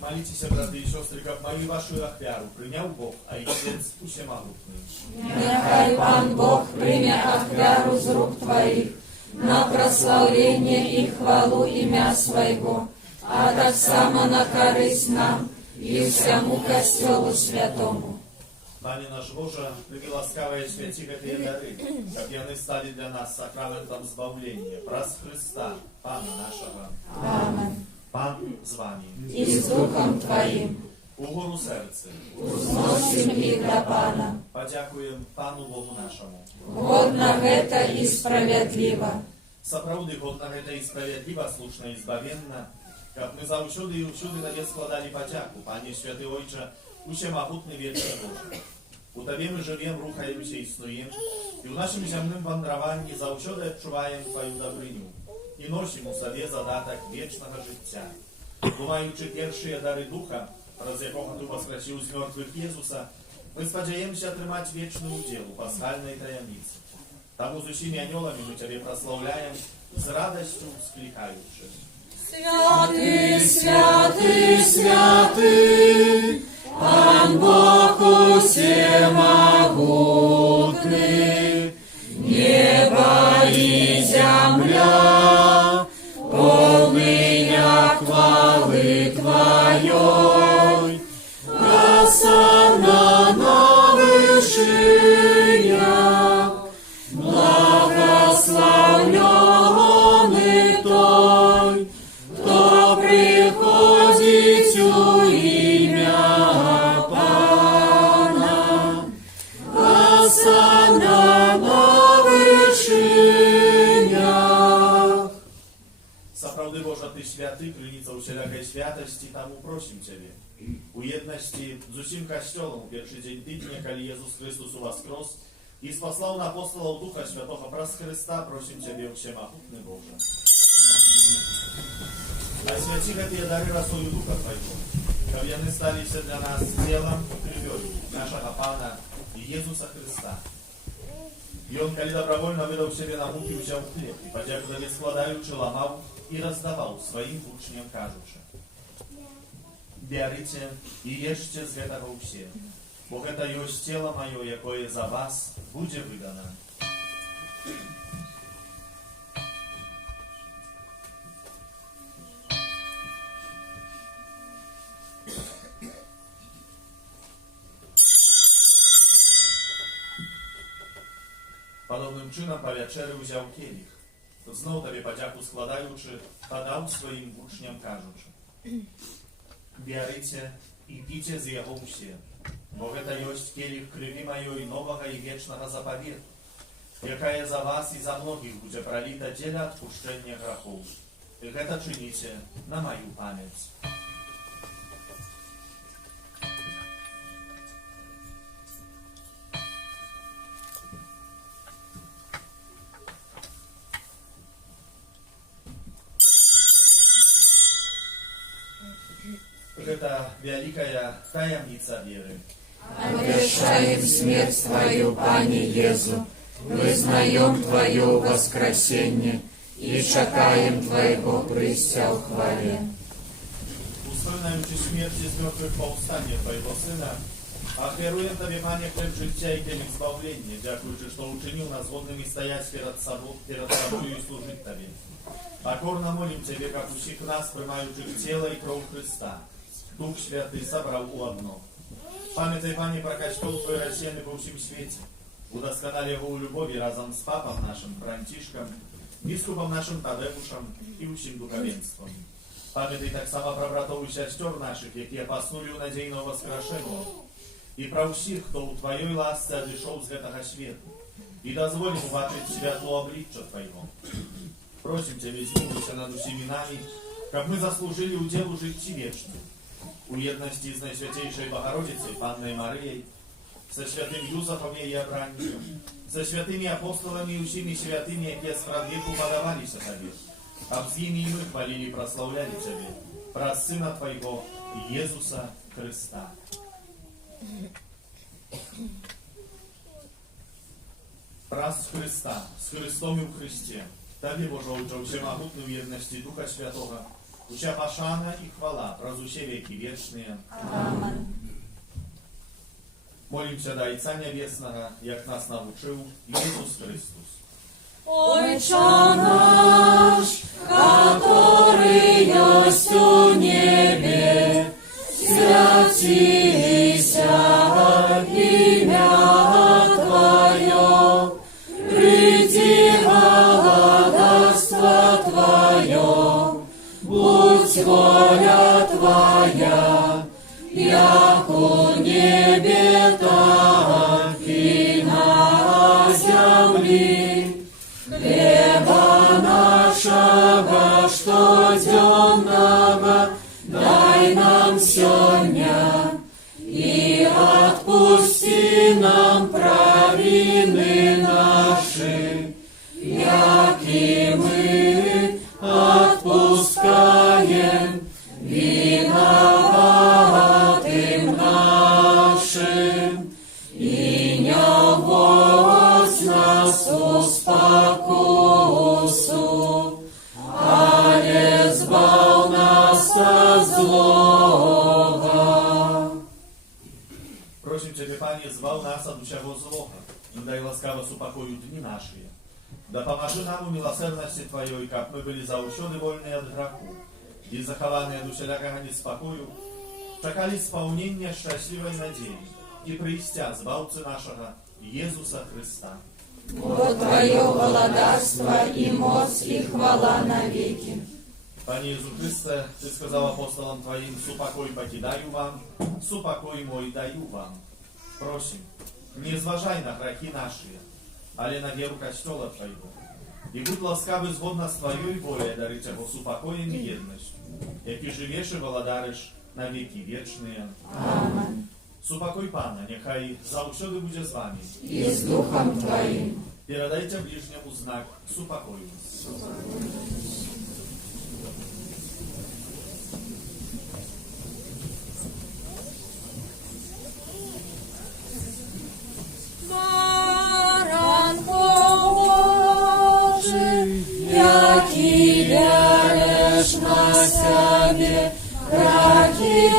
Молитесь, братья и сестры, как мою вашу ахвяру принял Бог, а и Отец Всемогутний. Нехай Пан Бог прийме ахвяру з рук Твоих на прославление и хвалу имя Своего, а так само на корысть нам и всему Костелу Святому. Пане наш Боже, прими ласкавые святи эти дары, как яны стали для нас сакраментом збавления, праз Христа, Пана нашего. Аминь. Пан з вами. И с Духом Твоим Угору серце. узносим их до Пана. Подякуем Пану Богу нашему. Годно это и справедливо. Сапраўды годна гэта і справядліва, слушна і збавенна, каб мы заўсёды і ўсюды Табе складалі падзяку, Пане Святы Ойча, усемагутны вечны Божы. У Табе мы жывем, рухаемся, існуем, і ў нашым зямным вандраванні заўсёды адчуваем Тваю дабрыню і носім у сабе задатак вечнага жыцця. Думаючы першыя дары Духа, праз якога Ты воскресіў з мёртвых Езуса, мы спадзяемся атрымаць вечны ўдзел у пасхальнай таямніцы. Таму з усімі анёламі мы Цябе праслаўляем, з радасцю склікаючы. Святый, святый, святый, Пан Бог усемогутный, небо и земля, полная хвалы Твоей, осанна на вышинях, благословленный Той, кто приходит у имя Пана, осанна на вышинях. Сапраўды, Божа, Ты святы, крыніца усялякай святасці, таму просім Цябе. У еднасці з усім касцёлам у першы дзень тыдня, калі Езус Христос уваскрос і спаслаў на апостолаў Духа Святога праз Христа, просім Цябе, усемагутны Божа. Асвяці гэтыя дары расою Духа Твайго, каб яны сталіся для нас целам і крывёй нашага Пана Езуса Христа. Ён, калі добровольно выдаў сябе на мукі, узяў хлеб і, падзяку Табе складаючы, ламаў і раздаваў сваім вучням, кажучы: «Бярыце і ешце з гэтага ўсе, бо гэта ёсць цела маё, якое за вас будзе выдана». Падобным чынам па вячэры ўзяў келіх, зноў Табе падзяку складаючы, падаў сваім вучням, кажучы: «Бярыце і піце з яго ўсе, бо гэта ёсць келіх крыві маёй новага і вечнага запавету, якая за вас і за многіх будзе праліта дзеля адпушчэння грахоў. Гэта чыніце на маю памяць». Гэта вялікая таямніца веры. Обещаем смерть Твою, Пане Езу, вызнаем Твое воскресение и чекаем Твоего прыся в хвале. Устойнаючи смерти з мертвых повстання Твоего Сына, ахвяруем Табе, Пане, хлеб життя і келих збавлення, дякуючи, що учинив нас годними стоять перед собою і служить Табе. Покорно молим Тебе, как усіх нас, приймаючих тіло і кров Христа, Дух Святый собрал у одно. Памятай, Пане, про костел Твой рассеянный по всем свете. Удосконали его у любови разом с папом нашим Франтишком biskupom naszym Tadeuszem i усім духовенством. Пам'ятай так само про братов і сестер наших, які поснули у надійного воскрешення, і про всіх, хто у Твоїй ласці одійшов з гэтага світу, і дозволь побачити світло обличчя Твоего. Просим Тебя, змилуйся над усіми нами, как мы заслужили уделу житті вечному, у єдності з Найсвятейшей Богородицей, Панной Марией, со святым Юзефом и обранником, со святыми апостолами и усими святыми, які справедливо подавалися Тебе, а з ними и мы хвалили и прославляли Тебе, про Сына Твоего, Иисуса Христа. Праз Христа, с Христом и в Христе, Тебе, Боже, у всемогутной єдності Духа Святого, уся пошана и хвала, праз усе веки вечные. Аминь. Молимся до Отца Небесного, як нас научил Иисус Христос. Отче наш, который есть у небе, святися имя Твое, приди владарство Твое, будь воля Твоя, як у небе, так и на земле. Хлеба нашего штоденного дай нам сегодня, и отпусти нам провины наши, як и мы отпускаем виноватым нашим, и не вводь нас в спокусу, але збав нас от злого. Просим Тебя, Пане, звал нас от всего злого, и дай ласкаво супокою дни наши. Да поможи нам у милосердности Твоей, как мы были заущены вольные от греху, и захованные от усялякого неспокою, чекали исполнения счастливой надеи, и приистя збавцы нашего Иисуса Христа. Вот Твое владарство и моц и хвала навеки. Пане Иисус Христе, Ты сказал апостолам Твоим, супокой покидаю вам, супокой мой даю вам. Просим, не зважай на грехи наши, але на веру Костела Твоего. И будь ласкавый згодно с Твоей волей дарить его супокоем и едностью, яки живешь и владариш на веки вечные. Аминь. Супокой Пана, нехай заусюди буде з вами. И с Духом Твоим. Передайте ближнему знак супокою. Баран Божий, який береш на себе грехи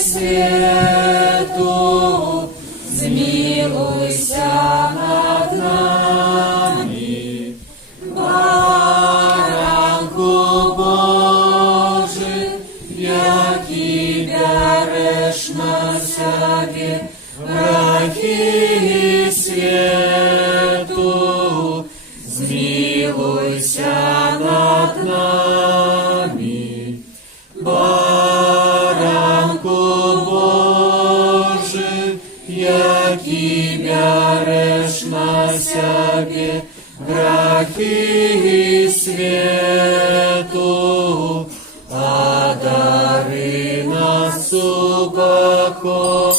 світу, змилуйся над нами. Баранку Божий, який береш на себе грехи світу, змилуйся над нами. Баранку Божий, який береш на себе грехи світу, одари нас упокоєм.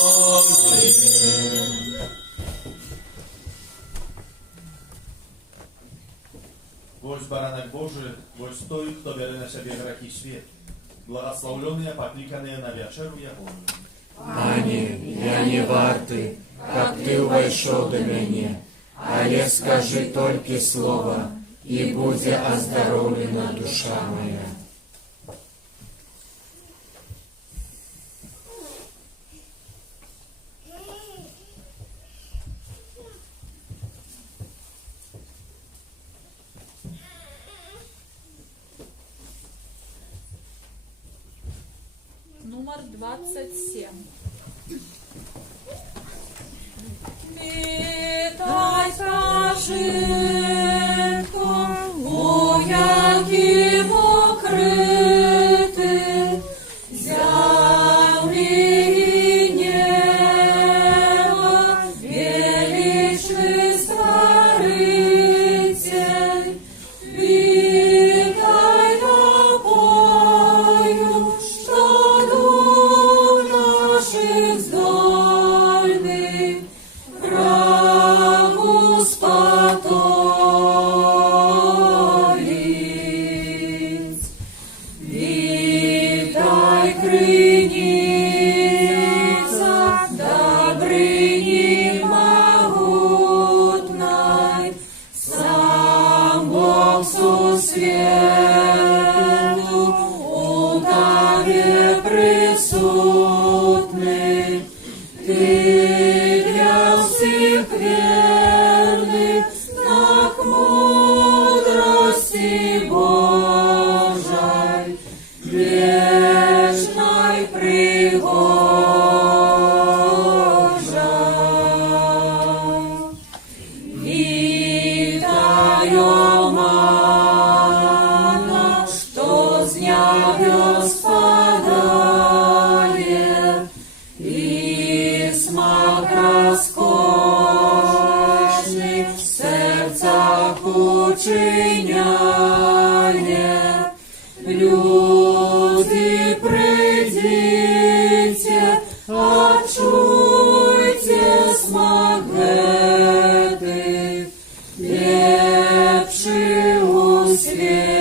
Вось баранок Божий, вось той, хто бере на себе грехи світу, благословленные, покликанные на вечеру Ягону. Пане, я не варты, как Ты увайшов до меня, але скажи только слово, и будет оздоровлена душа моя. Номер 27. Вітай, кажи, яким укрити землі і неба, величный Створитель, витай напою, что дух наших здольный врагу спотолить. Витай крыница Добрыни могутной, сам Бог сусвету у Тебе присутный. Ты для всех верных знак мудрости Божией, вечной пригожей. Витаю, мана, что с неба спадает, и смак роскошный в сердцах учиняет. Люди, придите, отчуйте смак гэтых, лепший у свете.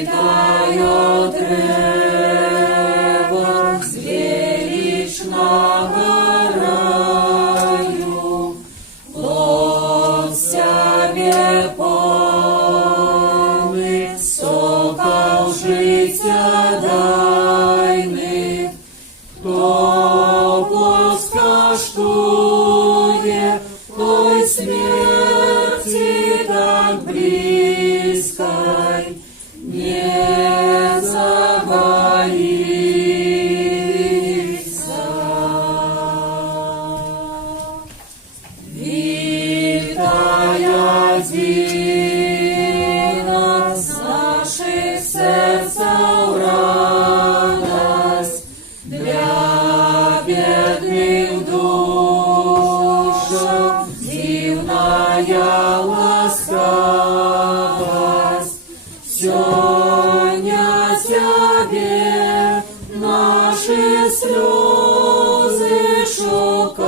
Витаю древо з величного раю, плод себе полный, соков життя дайних. Хто плод скоштує, той смерти так близкой не забоится. Витая дина с наших сердцев радость, для бедных душах дивная ласкавость. Сегодня Тебе наши слезы шукают,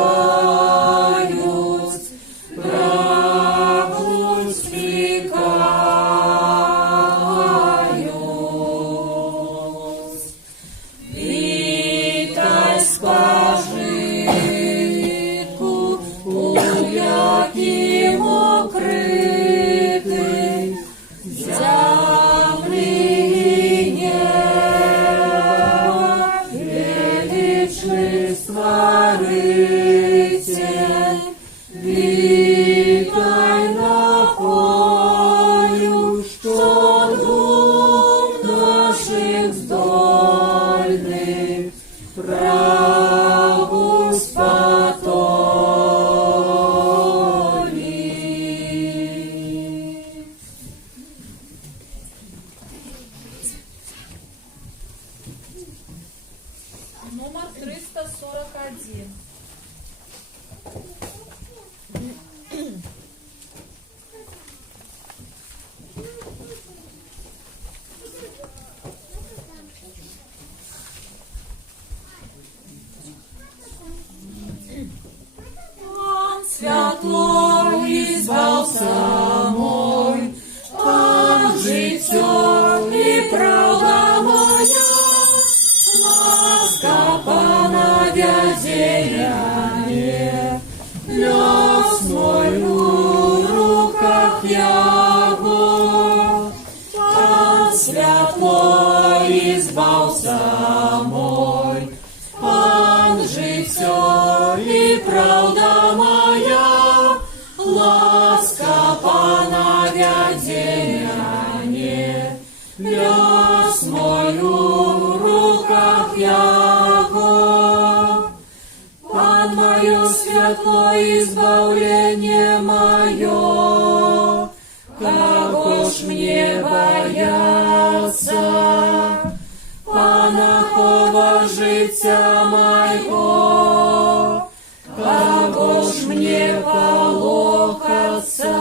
пропускают. Витай скважинку, у яким укритий земли і неба, величний Створитель, витай напою, що дух наших здольних врагу спотолить. Номер 341. Пан святло избався мой, Пан життя і правда моя, ласка Пана вязение, лёс мой у руках Яго. Пан святло избався мой, Пан життя і правда моя, ласка Пана вязение, лёс мой у руках Яго. Пан мое святло избавление мое, кого ж мне бояться, панахова життя моего, кого ж мне полохаться,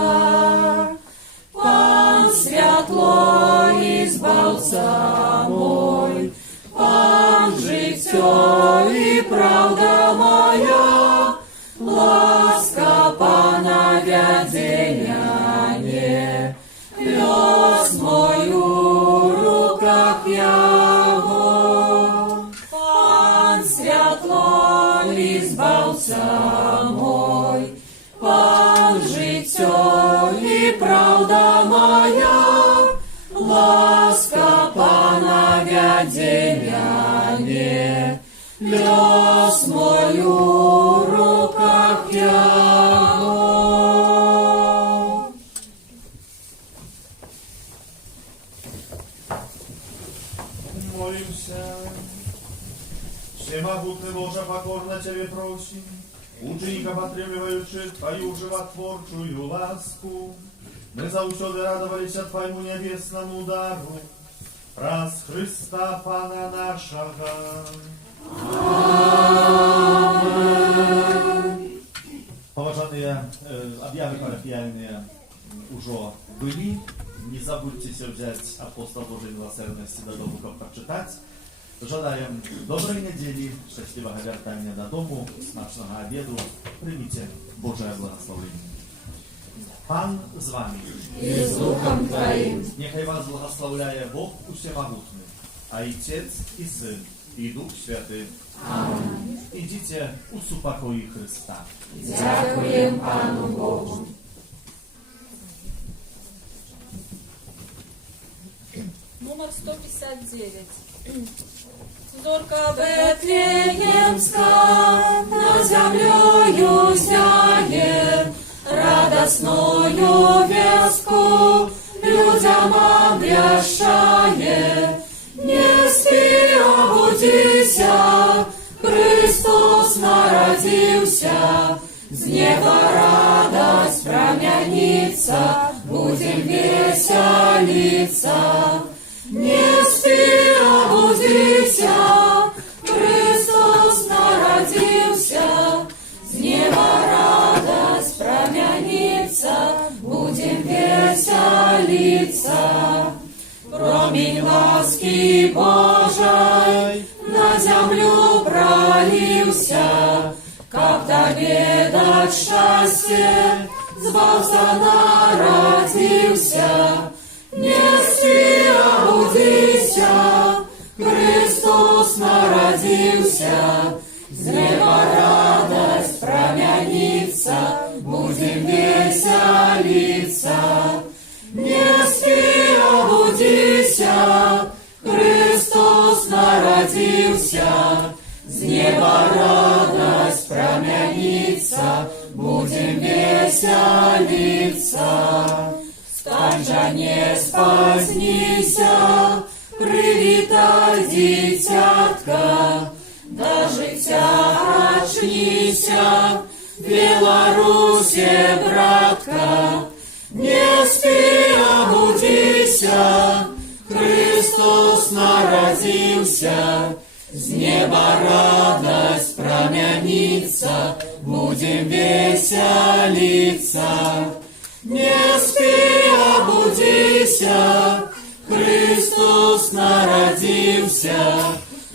пан святло и збавца мой, пан життя и правда моя, ласка пана вядення не, лёс мой у руках яго, пан святло и збавца мой, пан життя и правда моя, ласка пана вядення не, лёс мой у руках яго. Молимся. Всемогутный Боже, покорно Тебе просим, ученика подтримливающих Твою животворчую ласку, мы заўсёды радовались Твоему небесному дару, раз Христа Пана нашего. Поважаныя аб'явы парафіяльныя ўжо былі. Не забудьтеся взять апостол Божьей милосердности додому, каб прочитать. Желаем доброй недели, счастливого вертания додому, смачного обеду. Примите Божие благословение. Пан з вами. И с Духом Твоим. Нехай вас благословляє Бог Усемогутный, а Отец и Сын, и Дух Святый. Аминь. Идите у супокои Христа. Дякуем Пану Богу. Номер 159. Зорка Бетлеемска над землею зяє, радостною вестку людям обвящає. Не спи, обудися, Христос народился, с неба радость промянится, будем веселиться. Не спи, обудися, Христос народился, с неба радость промянится, будем веселиться. Промень ласки Божией на землю пролился, как тебе дать счастье, Збавца народился. Не спи, обудися, Христос народился, с неба радость промянится, будем веселиться. Не спи, обудися, Христос народился, с неба радость промянится, будем веселиться. Встань же, не спознися, привитай, дитятка, до життя очнися, Белоруссия, братка. Не спи, обудися, Христос народился, с неба радость промянится, будем веселиться. Не спи, обудися, Христос народился,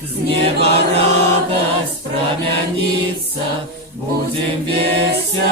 с неба радость промянится, будем веселиться.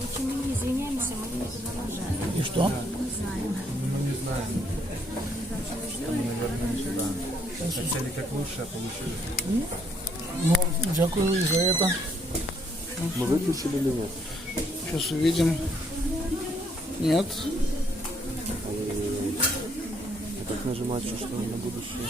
Очень извиняемся, мы не продолжаем. И что? Не знаем. Ну, не знаю. Наверное, не сюда. Хотели как лучше, а получили. Ну, дякую и за это. Мы выключили или нет? Сейчас увидим. Нет. Как нажимать, что на будущее?